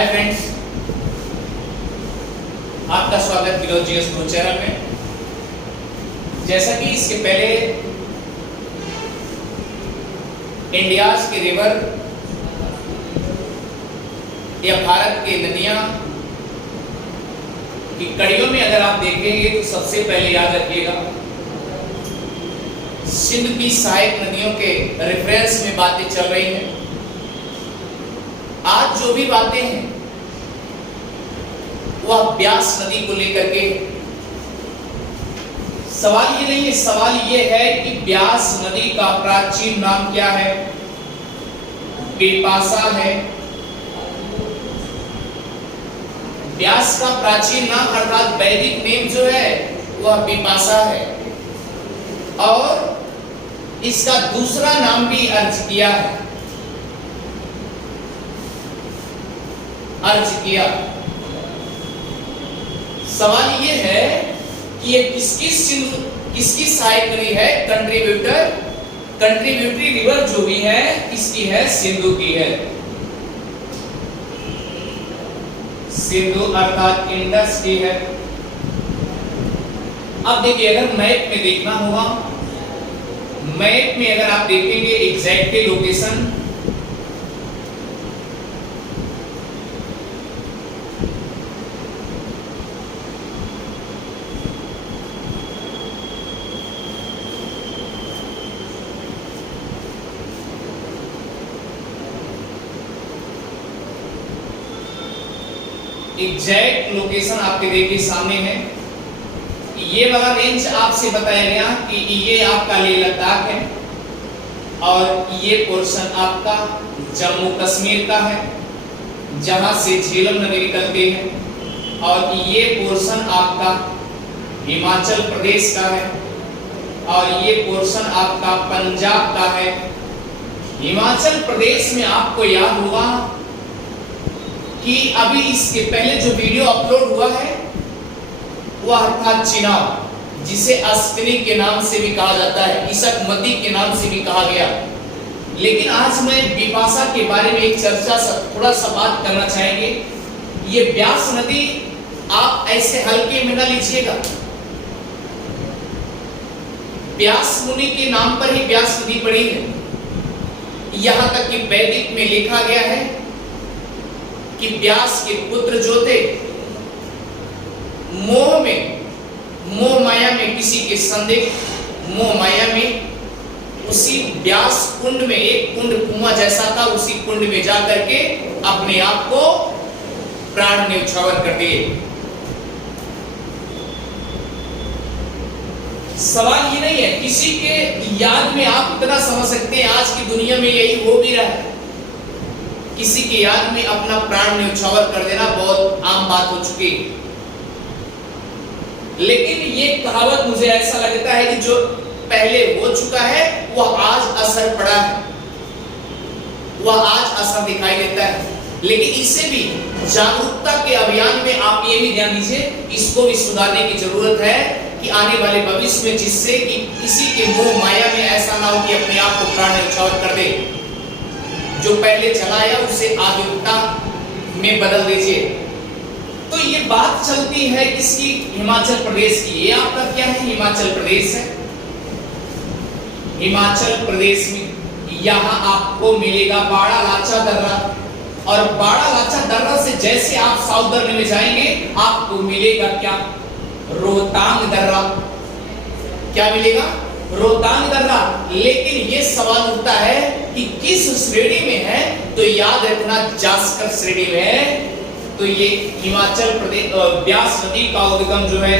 Hi friends, आपका स्वागत Vinod GS grow channel में। जैसा कि इसके पहले इंडियाज के रिवर या भारत के नदियां की कड़ियों में अगर आप देखेंगे तो सबसे पहले याद रखिएगा सिंध की सहायक नदियों के रेफरेंस में बातें चल रही हैं। आज जो भी बातें हैं वह ब्यास नदी को लेकर के। सवाल ये नहीं है, सवाल ये है कि ब्यास नदी का प्राचीन नाम क्या है। बिपाशा है। ब्यास का प्राचीन नाम अर्थात वैदिक नेम जो है वह बिपाशा है और इसका दूसरा नाम भी अर्ज किया है। अर्ज किया। सवाल ये है कि ये किसकी सहायक नदी है। कंट्रीब्यूटरी रिवर जो भी है किसकी है, सिंधु की है। सिंधु अर्थात इंडस की है। अब देखिए, अगर मैप में देखना होगा, मैप में अगर आप देखेंगे एग्जैक्टली लोकेशन, एग्जैक्ट लोकेशन आपके देखिए सामने है। ये वाला रेंज आपसे बताया गया कि ये आपका लेह लद्दाख है और ये पोर्शन आपका जम्मू कश्मीर का है जहां से झेलम नदी निकलती है और ये पोर्शन आपका हिमाचल प्रदेश का है और ये पोर्शन आपका पंजाब का है। हिमाचल प्रदेश में आपको याद होगा कि अभी इसके पहले जो वीडियो अपलोड हुआ है वह था चिनाब, जिसे अस्कनी के नाम से भी कहा जाता है, इसकमती के नाम से भी कहा गया। लेकिन आज मैं बिपाशा के बारे में एक चर्चा थोड़ा सा बात करना चाहेंगे। ये ब्यास नदी आप ऐसे हल्के में न लीजिएगा। व्यास मुनि के नाम पर ही ब्यास नदी पड़ी है। यहां तक कि वैदिक में लिखा गया है कि व्यास के पुत्र जो थे मोह माया में किसी के संदेह मोह माया में उसी व्यास कुंड में, एक कुंड कुआं जैसा था, उसी कुंड में जाकर के अपने आप को प्राण न्यौछावर कर दिए। सवाल ये नहीं है, किसी के याद में आप इतना समझ सकते हैं, आज की दुनिया में यही हो भी रहा है। किसी के याद में अपना प्राण न्यौछावर कर देना बहुत आम बात हो चुकी है। लेकिन ये कहावत मुझे ऐसा लगता है कि जो पहले हो चुका है वह आज असर पड़ा है, वह आज असर दिखाई देता है। लेकिन इससे भी जागरूकता के अभियान में आप ये भी ध्यान दीजिए, इसको भी सुधारने की जरूरत है कि आने वाले भविष्य में जिससे कि किसी के मोह माया में ऐसा ना हो कि अपने आप को प्राण न्यौछावर कर दे। जो पहले चलाया उसे आधुनिकता में बदल दीजिए। तो ये बात चलती है किसकी, हिमाचल प्रदेश की। ये आपका क्या है, हिमाचल प्रदेश है। हिमाचल प्रदेश में यहां आपको मिलेगा बाड़ा लाचा दर्रा और बाड़ा लाचा दर्रा से जैसे आप साउथ दर्रे में जाएंगे आपको मिलेगा क्या, रोहतांग दर्रा। क्या मिलेगा, रोहतांग दर्रा। लेकिन ये सवाल उठता है कि किस श्रेणी में है, तो याद रखना जास्कर श्रेणी में है। तो ये हिमाचल प्रदेश ब्यास नदी का उद्गम जो है,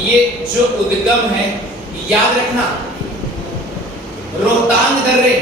ये जो उद्गम है याद रखना रोहतांग दर्रे,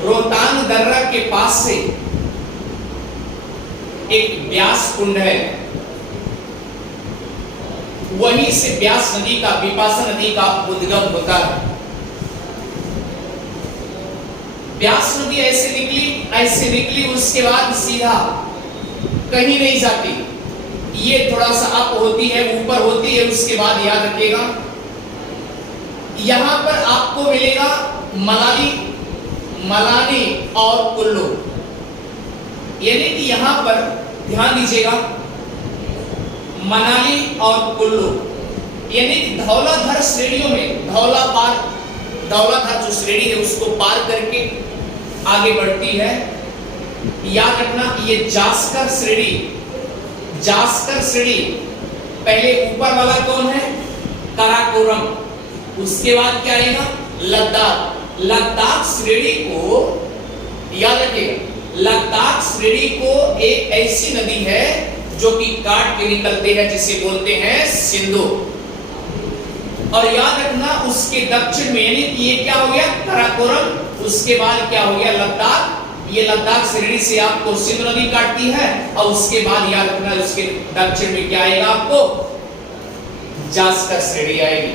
रोहतांग दर्रा के पास से एक ब्यास कुंड है, वहीं से ब्यास नदी का, बिपाशा नदी का उद्गम होता है। ब्यास नदी ऐसे निकली उसके बाद सीधा कहीं नहीं जाती, ये थोड़ा सा अप होती है, ऊपर होती है। उसके बाद याद रखिएगा यहां पर आपको मिलेगा मनाली मलानी और कुल्लू। यानी कि यहां पर ध्यान दीजिएगा, मनाली और कुल्लू, यानी कि धौलाधर श्रेणियों में धौलाधर जो श्रेणी है उसको पार करके आगे बढ़ती है। याद रखना, ये जास्कर श्रेणी, पहले ऊपर वाला कौन है? काराकोरम, उसके बाद क्या आएगा? लद्दाख श्रेणी को याद रखिएगा, लद्दाख श्रेणी को एक ऐसी नदी है जो कि काट के निकलते हैं जिसे बोलते हैं सिंधु। और याद रखना उसके दक्षिण में, यानी कि ये क्या हो गया? काराकोरम, उसके बाद क्या हो गया? लद्दाख। ये लद्दाख श्रेणी से आपको सिंधु नदी काटती है और उसके बाद याद रखना उसके दक्षिण में क्या आएगा? आपको जास्कर श्रेणी आएगी।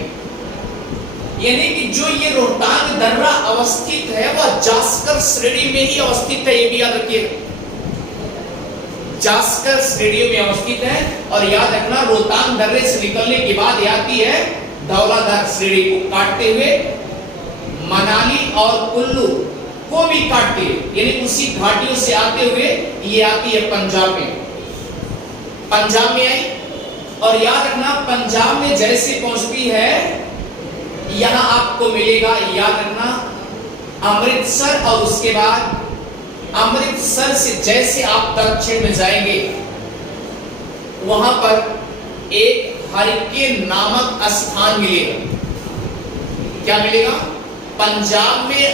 यानी कि जो ये रोहतांग दर्रा अवस्थित है वह जास्कर श्रेणी में ही अवस्थित है, ये भी याद रखिएगा, जास्कर श्रेणी में अवस्थित है। और याद रखना रोहतांग दर्रे से निकलने के बाद आती है धौलाधर श्रेणी को काटते हुए मनाली और कुल्लू को भी काटती है, यानी उसी घाटियों से आते हुए ये आती है पंजाब में आई। और याद रखना पंजाब में जैसे पहुंचती है यहां आपको मिलेगा, याद रखना, अमृतसर। और उसके बाद अमृतसर से जैसे आप दक्षिण में जाएंगे वहां पर एक हरिकेन नामक स्थान मिलेगा। क्या मिलेगा? पंजाब में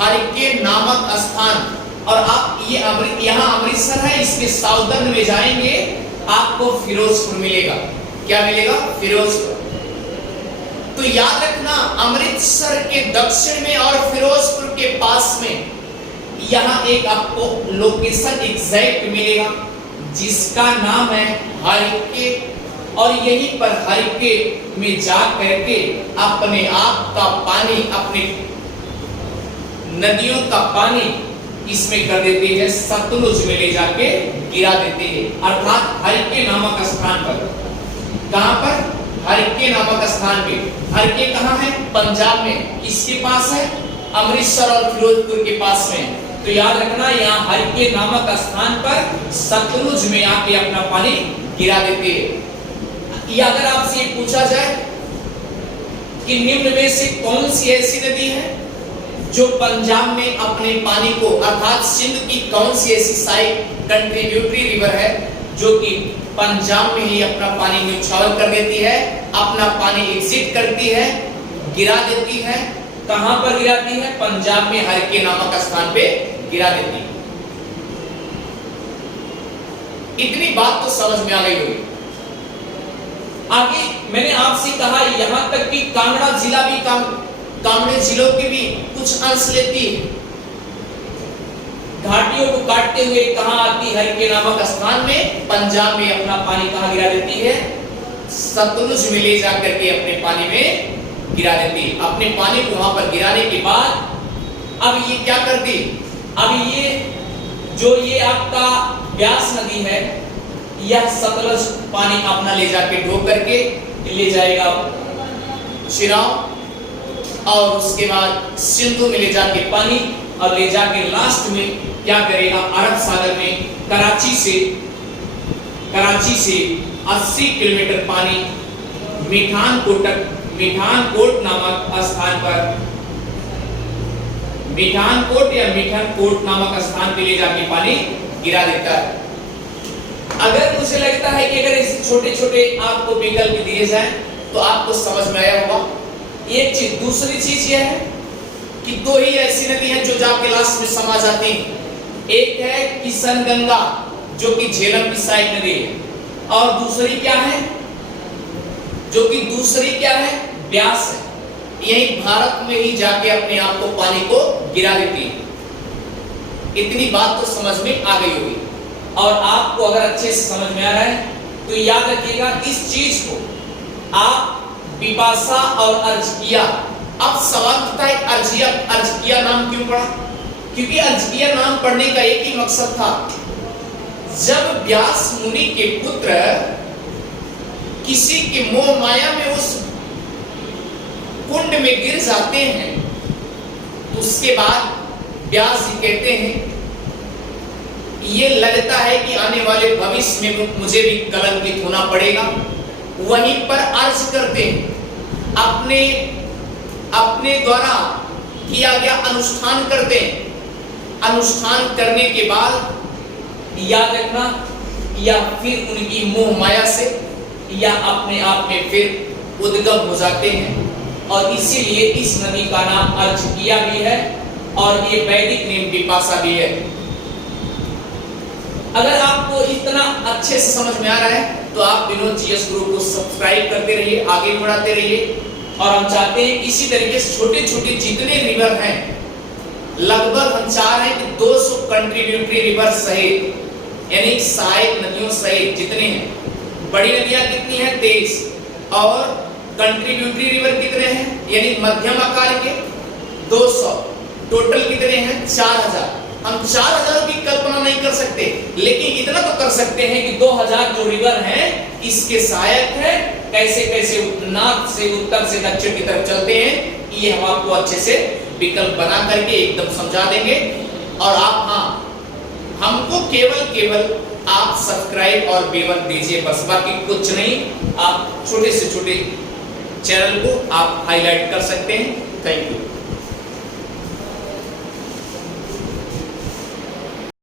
हरिकेन नामक स्थान। और आप ये यहां अमृतसर है, इसके साउदर्न में जाएंगे आपको फिरोजपुर मिलेगा। क्या मिलेगा? फिरोजपुर। तो याद रखना अमृतसर के दक्षिण में और फिरोजपुर के पास में यहां एक आपको लोकेशन एग्जैक्ट मिलेगा जिसका नाम है हरिके। और यहीं पर हरिके में जा करके अपने आप का पानी, अपने नदियों का पानी इसमें कर देते हैं, सतलुज में ले जाके गिरा देते हैं। अर्थात हरिके नामक स्थान पर, कहां पर? हरिके नामक स्थान पे। हरिके कहां है? पंजाब में। किसके पास है? अमृतसर और फिरोजपुर के पास में। तो याद रखना यहाँ हरिके नामक स्थान पर सतलुज में आके अपना पानी गिरा देते हैं। या अगर आपसे पूछा जाए कि निम्न में से कौन सी ऐसी नदी है जो पंजाब में अपने पानी को, अर्थात सिंध की कौन सी ऐसी साइड कंट्रीब्यूटरी रिवर है जो कि पंजाब में ही अपना पानी न्यूट्रल कर देती है, अपना पानी एग्जिट करती है, गिरा देती है। कहां पर गिराती है? पंजाब में हरिके नामक स्थान पे गिरा देती है। इतनी बात तो समझ में आ गई होगी। आगे मैंने आपसे कहा यहां तक कि कांगड़ा जिला भी, कांगड़े जिलों के भी कुछ अंश लेती है। घाटियों को काटते हुए कहां आती? हरिके नामक स्थान में। पंजाब में अपना पानी कहां गिरा देती है? सतलुज में ले जाकर के अपने पानी में गिरा देती है। अपने पानी को वहां पर गिराने के बाद अब ये क्या करती? अब ये जो ये आपका ब्यास नदी है, यह सतलुज पानी अपना ले जाके ढो करके ले जाएगा चिराव और उसके बाद सिंधु में ले जाके पानी और ले जाके लास्ट में क्या करेगा? अरब सागर में कराची से 80 किलोमीटर पानी मीठानकोट नामक स्थान पर, मीठानकोट नामक स्थान पे ले जाके पानी गिरा देता है। अगर मुझे लगता है कि अगर इस छोटे छोटे आपको विकल्प दिए जाएं तो आपको समझ में आया होगा। एक चीज, दूसरी चीज यह है कि दो ही ऐसी नदी हैं जो जाके लास्ट में समा जाती हैं। एक है किशनगंगा जो कि झेलम की साइड नदी है, और दूसरी क्या है? ब्यास है। यही भारत में ही जाके अपने आप को पानी को गिरा देती है। इतनी बात तो समझ में आ गई होगी। और आपको अगर अच्छे से समझ में आ रहा है तो याद रखिएगा इस चीज को आप बिपाशा और अर्जकिया। अब सवाल उठता है अर्जकिया नाम क्यों पड़ा? क्योंकि अर्जकिया नाम पढ़ने का एक ही मकसद था, जब व्यास मुनि के पुत्र किसी के मोह माया में उस कुंड में गिर जाते हैं तो उसके बाद व्यास जी कहते हैं ये लगता है कि आने वाले भविष्य में मुझे भी कलंकित होना पड़ेगा। वहीं पर अर्ज करते हैं, अपने अपने द्वारा किया गया अनुष्ठान करते हैं। अनुष्ठान करने के बाद याद रखना, या फिर उनकी मोह माया से या अपने आप में फिर उद्गम हो जाते हैं। और इसीलिए इस नदी का नाम अर्ज किया भी है और ये वैदिक नेम पिपासा भी है। अगर आपको इतना अच्छे से समझ में आ रहा है तो आप विनोद जीएस गुरु को सब्सक्राइब करते रहिए, आगे बढ़ाते रहिए। और हम चाहते हैं इसी तरीके से छोटे छोटे जितने रिवर हैं, लगभग हम चाह रहे हैं कि 200 कंट्रीब्यूटरी रिवर सहित, यानी सहायक नदियों सहित जितने हैं, बड़ी नदियां कितनी हैं 23, और कंट्रीब्यूटरी रिवर कितने हैं यानी मध्यम आकार के 200, टोटल कितने हैं 4000। हम 4000 की कल्पना नहीं कर सकते, लेकिन इतना तो कर सकते हैं कि 2000 जो रिवर हैं इसके सहायक हैं, कैसे कैसे नार्थ से उत्तर से दक्षिण की तरफ चलते हैं, ये हम आपको अच्छे से विकल्प बना करके एकदम समझा देंगे। और आप हमको केवल आप सब्सक्राइब और बेल दीजिए, बस बाकी कुछ नहीं। आप छोटे से छोटे चैनल को आप हाईलाइट कर सकते हैं। Thank you.